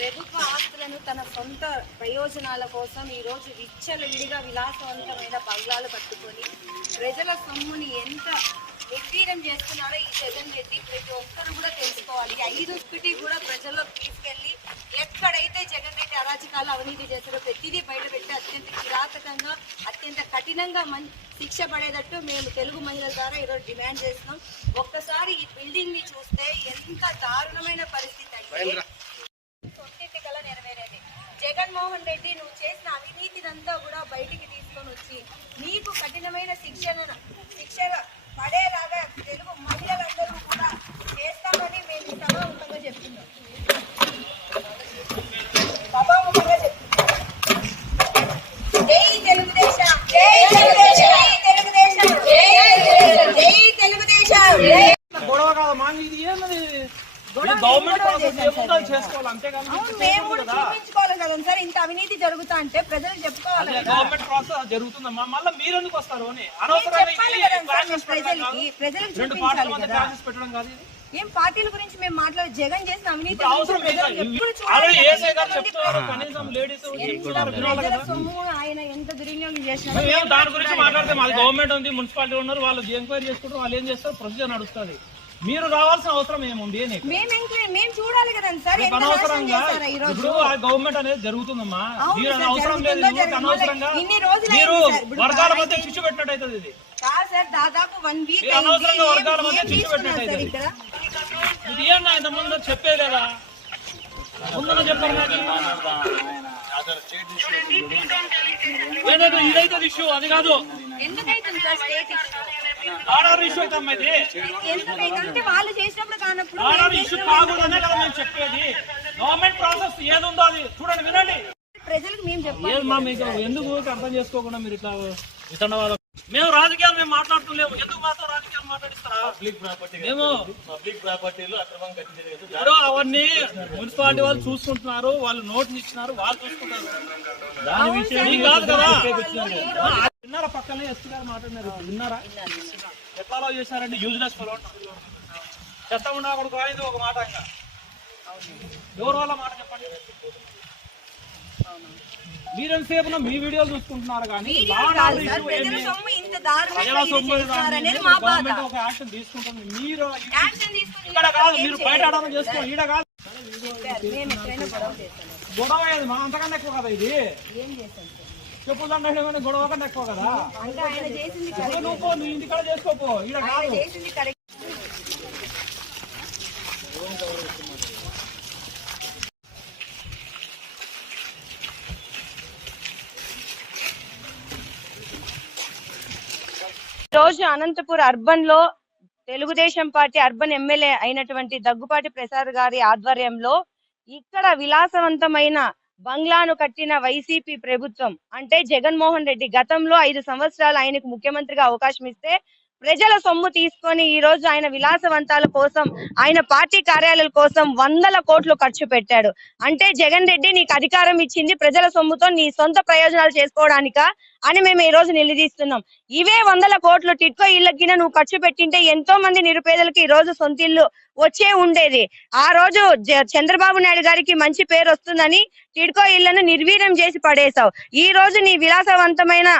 ప్రభుత్వ ఆస్తులను తన సొంత ప్రయోజనాల కోసం ఈరోజు విచ్చలవిడిగా విలాసవంతమైన బంగ్లాలు కట్టుకొని ప్రజల సొమ్ముని ఎంత నిర్వీర్యం చేస్తున్నారో ఈ జగన్ రెడ్డి ప్రతి ఒక్కరు కూడా తెలుసుకోవాలి. 5 కూడా ప్రజల్లోకి తీసుకెళ్లి ఎక్కడైతే జగన్ రెడ్డి అరాచకాలు అవినీతి చేస్తారో ప్రతిదీ బయటపెట్టి అత్యంత కిరాతకంగా అత్యంత కఠినంగా శిక్ష పడేటట్టు మేము తెలుగు మహిళల ద్వారా ఈరోజు డిమాండ్ చేస్తున్నాం. ఒక్కసారి ఈ బిల్డింగ్ ని చూస్తే ఎంత దారుణమైన పరిస్థితి అంటే సొంతింటి కల నెరవేరేది. జగన్మోహన్ రెడ్డి నువ్వు చేసిన అవినీతినంతా కూడా బయటికి తీసుకొని వచ్చి నీకు కఠినమైన శిక్ష పడేలాగా తెలుగు మహిళలందరూ కూడా చేస్తామని మేము సభాముఖంగా చెప్తున్నాం. జై తెలుగుదేశం, జై తెలుగుదేశం, జై తెలుగుదేశం, జై తెలుగుదేశం. గొడవ కాదు మాంగి ఇది ఏమది చూపించుకోవాలి కదా సార్. ఇంత అవినీతి జరుగుతా అంటే ప్రజలు చెప్పుకోవాలి. గవర్నమెంట్ ప్రాసెస్ జరుగుతుందమ్మా, మళ్ళీ మీరు ఎందుకు వస్తారు అని పెట్టడం కాదు. ఏం పార్టీల గురించి మేము మాట్లాడే జగన్ చేసిన అవినీతి సొమ్ము ఆయన ఎంత దుర్వినియోగం చేసినారు దాని గురించి మాట్లాడితే మాది గవర్నమెంట్ ఉంది, మున్సిపాలిటీ ఉన్నారు, వాళ్ళు ఎంక్వైరీ చేసుకుంటారు, వాళ్ళు ఏం చేస్తారు, ప్రొసీజర్ నడుస్తుంది. మీరు రావాల్సిన అవసరం ఏముంది? మేము చూడాలి కదా సార్. అనవసరంగా ఇప్పుడు గవర్నమెంట్ అనేది జరుగుతుందమ్మా, మీరు అవసరం లేదు. అనవసరంగా మీరు వర్గాల మధ్య చిచ్చు పెట్టినట్టు అవుతుంది. ఇది దాదాపు 1 వీక్ అనవసరంగా వర్గాల మధ్య చిచ్చు పెట్టినట్టు అవుతుంది. ఇది ఏమన్నా ఇంతకుముందు చెప్పేలేదా? ముందు చెప్పారు ఇదైతే ఇష్యూ, అది కాదు ఆర్డర్ ఇష్యూ అయితే అమ్మా. ఇది ఆర్డర్ ఇష్యూ కాకూడదనే కదా మేము చెప్పేది. గవర్నమెంట్ ప్రాసెస్ ఏది ఉందో అది చూడండి, వినండి. ప్రజలకు మేము ఏమమ్మా మీకు ఎందుకు అర్థం చేసుకోకుండా మీరు ఇట్లా వితండవాదం? మేము రాజకీయాలు మేము మాట్లాడుతున్నాము, ఎందుకు మాత్రం రాజకీయాలు మాట్లాడిస్తారా? మేము పబ్లిక్ ప్రాపర్టీలు అక్రమం కట్టించలేదు. అవన్నీ మున్సిపాలిటీ వాళ్ళు చూసుకుంటున్నారు, వాళ్ళు నోటీస్ ఇచ్చినారు, వాళ్ళు చూసుకుంటారు. దాని విషయం కాదు కదా. విన్నారా? పక్కనే ఎస్పీ గారు మాట్లాడినారు, విన్నారా? ఎట్లా చేశారండి? యూజ్లెస్ ఫెలో చెత్త ఉండకూడదు అనేది ఒక మాట. ఇంకా ఎవరు వాళ్ళ మాట చెప్పండి. మీరెంతసేపు మీ వీడియోలు చూసుకుంటున్నారు కానీ గవర్నమెంట్ ఒక యాక్షన్ తీసుకుంటుంది. మీరు ఇక్కడ కాదు, మీరు బయట ఆడాలని చేసుకోండి, ఈడ కాదు. గొడవ అయ్యేది మా అంతకన్నా ఎక్కువ కదా. ఇది చెప్పుదంటే గొడవ కన్నా ఎక్కువ కదా. నువ్వు ఇంటికాడ చేసుకోపో, ఈడ కాదు. రోజు అనంతపూర్ అర్బన్ లో తెలుగుదేశం పార్టీ అర్బన్ ఎమ్మెల్యే అయినటువంటి దగ్గుపాటి ప్రసాద్ గారి ఆధ్వర్యంలో ఇక్కడ విలాసవంతమైన బంగ్లాను కట్టిన వైసీపీ ప్రభుత్వం అంటే జగన్మోహన్ రెడ్డి గతంలో 5 సంవత్సరాలు ఆయనకు ముఖ్యమంత్రిగా అవకాశం ఇస్తే ప్రజల సొమ్ము తీసుకొని ఈ రోజు ఆయన విలాసవంతాల కోసం, ఆయన పార్టీ కార్యాలయాల కోసం 100 కోట్లు ఖర్చు పెట్టాడు. అంటే జగన్ రెడ్డి నీకు అధికారం ఇచ్చింది ప్రజల సొమ్ముతో నీ సొంత ప్రయోజనాలు చేసుకోవడానికా అని మేము ఈ రోజు నిలదీస్తున్నాం. ఇవే 100 కోట్లు టిట్కో ఇళ్లకి నువ్వు ఖర్చు పెట్టింటే ఎంతో మంది నిరుపేదలకు ఈ రోజు సొంత ఇల్లు వచ్చే ఉండేది. ఆ రోజు చంద్రబాబు నాయుడు గారికి మంచి పేరు వస్తుందని టిట్కో ఇళ్లను నిర్వీర్యం చేసి పడేశావు. ఈ రోజు నీ విలాసవంతమైన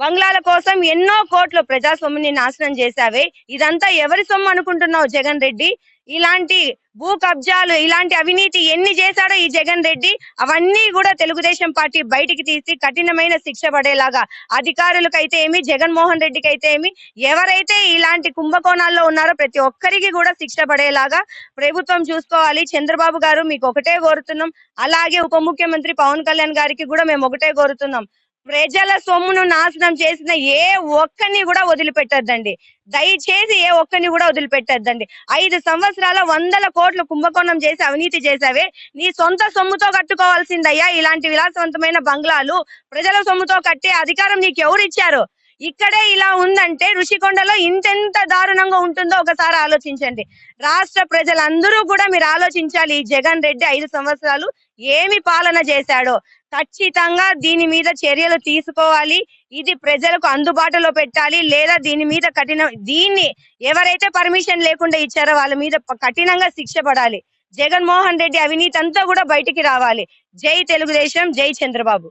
బంగ్లాల కోసం ఎన్నో కోట్లు ప్రజా సొమ్ముని నాశనం చేశావే. ఇదంతా ఎవరి సొమ్ము అనుకుంటున్నావు జగన్ రెడ్డి? ఇలాంటి భూ కబ్జాలు, ఇలాంటి అవినీతి ఎన్ని చేశాడో ఈ జగన్ రెడ్డి, అవన్నీ కూడా తెలుగుదేశం పార్టీ బయటికి తీసి కఠినమైన శిక్ష పడేలాగా అధికారులకైతే ఏమి, జగన్మోహన్ రెడ్డికి అయితే ఏమి, ఎవరైతే ఇలాంటి కుంభకోణాల్లో ఉన్నారో ప్రతి ఒక్కరికి కూడా శిక్ష పడేలాగా ప్రభుత్వం చూసుకోవాలి. చంద్రబాబు గారు మీకు ఒకటే కోరుతున్నాం, అలాగే ఉప ముఖ్యమంత్రి పవన్ కళ్యాణ్ గారికి కూడా మేము ఒకటే కోరుతున్నాం. ప్రజల సొమ్మును నాశనం చేసిన ఏ ఒక్కరిని కూడా వదిలిపెట్టద్దండి. దయచేసి ఏ ఒక్కరిని కూడా వదిలిపెట్టద్దండి. 5 సంవత్సరాల 100 కోట్లు కుంభకోణం చేసి అవినీతి చేసావే, నీ సొంత సొమ్ముతో కట్టుకోవాల్సిందయ్యా ఇలాంటి విలాసవంతమైన బంగ్లాలు. ప్రజల సొమ్ముతో కట్టే అధికారం నీకు ఎవరు ఇచ్చారు? ఇక్కడే ఇలా ఉందంటే ఋషికొండలో ఇంతెంత దారుణంగా ఉంటుందో ఒకసారి ఆలోచించండి. రాష్ట్ర ప్రజలందరూ కూడా మీరు ఆలోచించాలి. ఈ జగన్ రెడ్డి 5 సంవత్సరాలు ఏమి పాలన చేశాడో ఖచ్చితంగా దీని మీద చర్యలు తీసుకోవాలి. ఇది ప్రజలకు అందుబాటులో పెట్టాలి, లేదా దీని మీద దీన్ని ఎవరైతే పర్మిషన్ లేకుండా ఇచ్చారో వాళ్ళ మీద కఠినంగా శిక్ష పడాలి. జగన్మోహన్ రెడ్డి అవినీతి అంతా కూడా బయటికి రావాలి. జై తెలుగుదేశం, జై చంద్రబాబు.